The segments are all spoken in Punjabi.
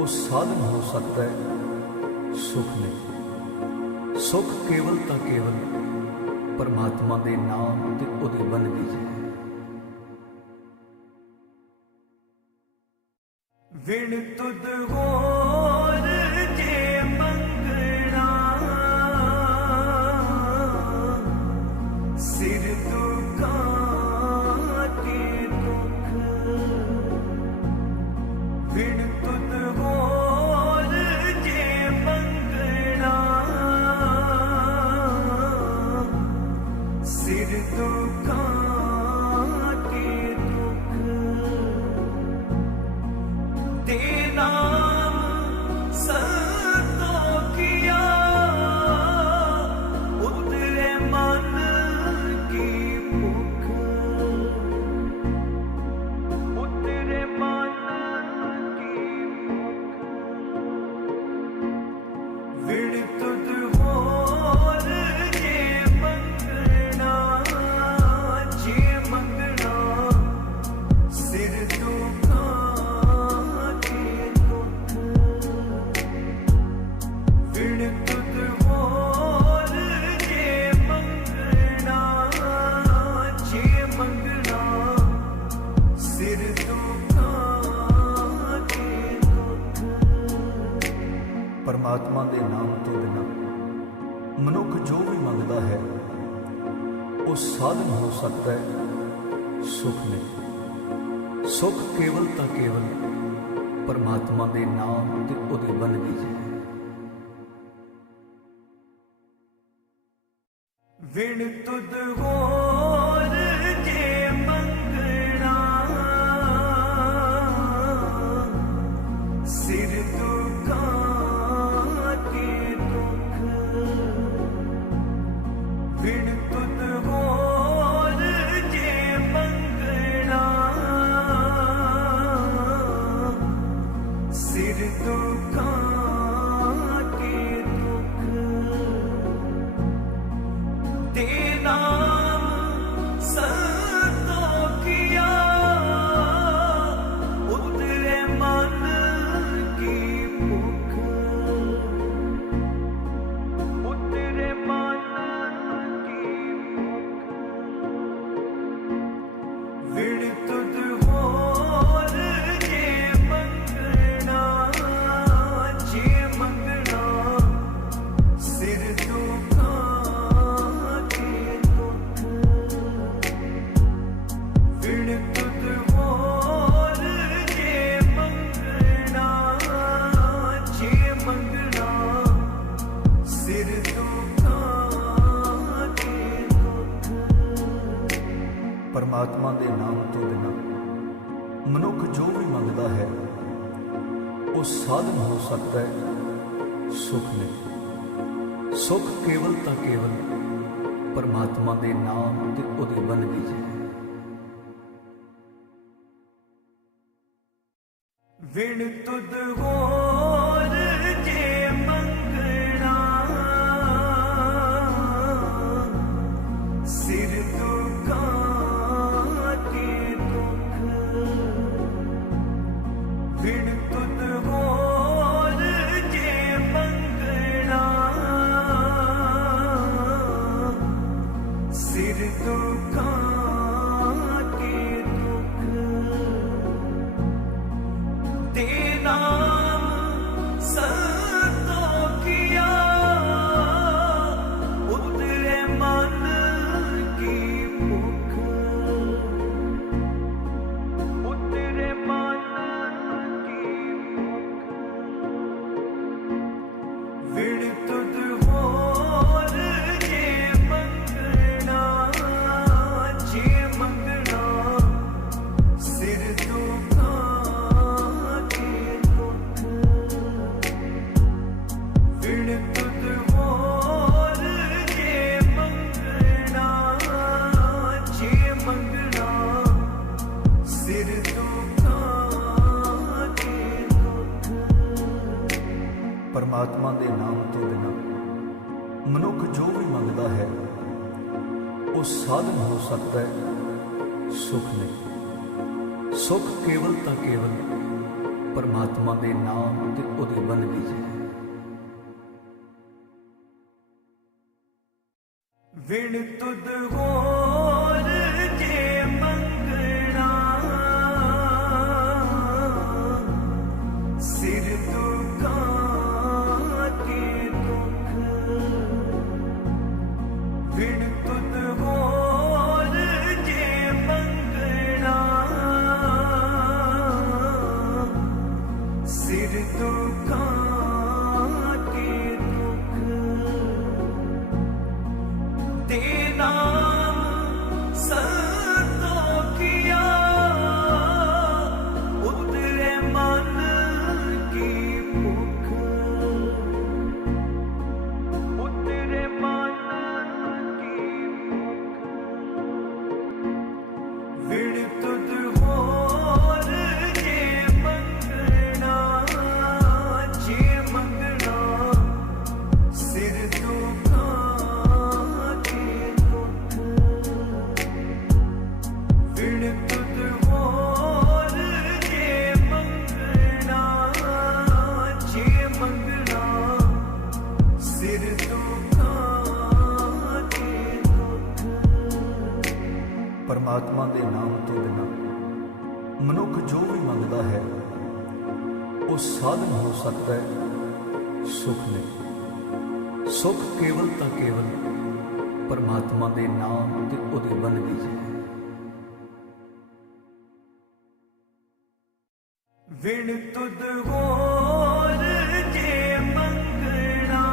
ਉਹ ਸਾਧਨ ਹੋ ਸਕਦਾ ਹੈ। ਸੁਖ ਨਹੀਂ। ਸੁਖ ਕੇਵਲ ਤਾਂ ਕੇਵਲ ਪਰਮਾਤਮਾ ਦੇ ਨਾਮ ਤੇ ਉਹਦੀ ਬੰਦਗੀ ਹੈ। ਵਿਣ ਤੁਧ ਹੋਰ ਸਿਰ ਦੁਖਾਂ ਉਹ ਸਾਧਨ ਹੋ ਸਕਦਾ ਹੈ? ਸੁਖ ਨਹੀਂ। ਸੁਖ ਕੇਵਲ ਤਾਂ ਕੇਵਲ ਪਰਮਾਤਮਾ ਦੇ ਨਾਮ ਤੇ ਉਹਦੇ ਬੰਦਗੀ 'ਚ ਹੈ। ਵਿਣ ਤੁਧ ਹੋਰ ਪਰਮਾਤਮਾ ਦੇ ਨਾਮ ਤੋਂ ਬਿਨਾਂ। ਮਨੁੱਖ ਜੋ ਵੀ ਮੰਗਦਾ ਹੈ, ਉਹ ਸਾਧਨ ਹੋ ਸਕਦਾ ਹੈ, ਸੁਖ ਨਹੀਂ ਸੁਖ ਕੇਵਲ ਤਾਂ ਕੇਵਲ ਪਰਮਾਤਮਾ ਦੇ ਨਾਮ ਤੇ ਉਹਦੀ ਬੰਦਗੀ 'ਚ ਹੈ ਵਿਣ ਤੁਧ ਹੋਰ ਪਰਮਾਤਮਾ ਦੇ ਨਾਮ ਤੋਂ ਬਿਨਾ ਮਨੁੱਖ ਜੋ ਵੀ ਮੰਗਦਾ ਹੈ, ਉਹ ਸਾਧਨ ਹੋ ਸਕਦਾ ਹੈ, ਸੁਖ ਨਹੀਂ। ਸੁਖ ਕੇਵਲ ਤਾਂ ਕੇਵਲ ਪਰਮਾਤਮਾ ਦੇ ਨਾਮ ਤੇ ਉਹਦੀ ਬੰਦਗੀ ਹੈ। ਵਿਣ ਤੁਧ ਹੋ ਪਰਮਾਤਮਾ ਦੇ ਨਾਮ ਤੋਂ ਬਿਨਾਂ। ਮਨੁੱਖ ਜੋ ਵੀ ਮੰਗਦਾ ਹੈ, ਉਹ ਸਾਧਨ ਹੋ ਸਕਦਾ ਹੈ, ਸੁਖ ਨਹੀਂ ਸੁਖ ਕੇਵਲ ਤਾਂ ਕੇਵਲ ਪਰਮਾਤਮਾ ਦੇ ਨਾਮ ਤੇ ਉਹਦੇ ਬੰਦਗੀ ਹੈ ਵਿਣ ਤੁਧ ਹੋਰ ਜੇ ਮੰਗਣਾ,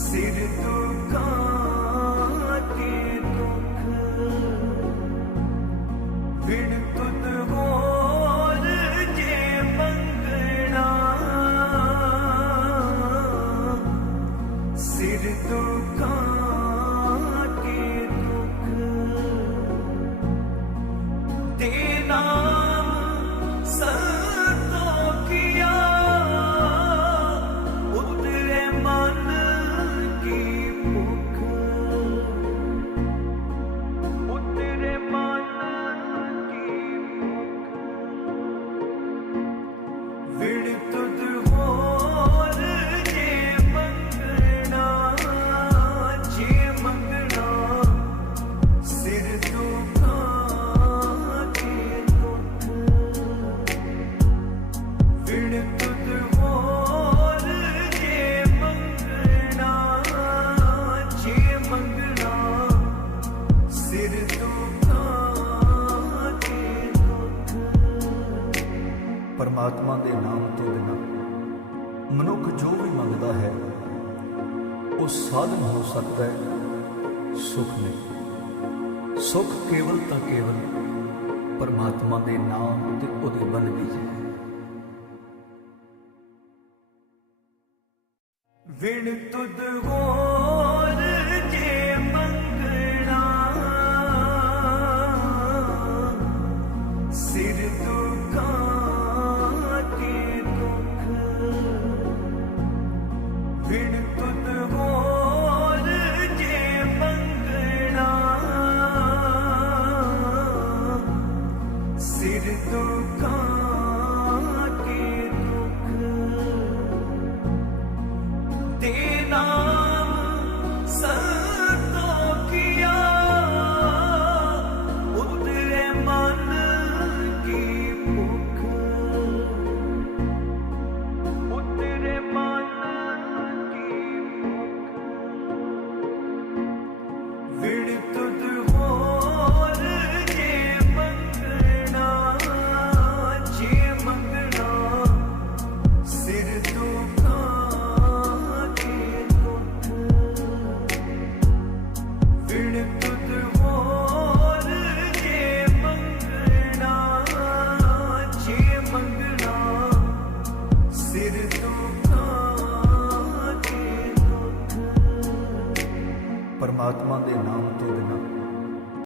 ਸਿਰ ਤੁਧ ਖਤਮ ਹੋ ਸਕਦਾ ਹੈ? ਸੁਖ ਨਹੀਂ। ਸੁਖ ਕੇਵਲ ਤਾਂ ਕੇਵਲ ਪਰਮਾਤਮਾ ਦੇ ਨਾਮ ਤੇ ਉਹਦੇ ਬਲ ਵਿੱਚ ਹੈ। ਵਿਣ ਤੁਧ ਹੋ gone.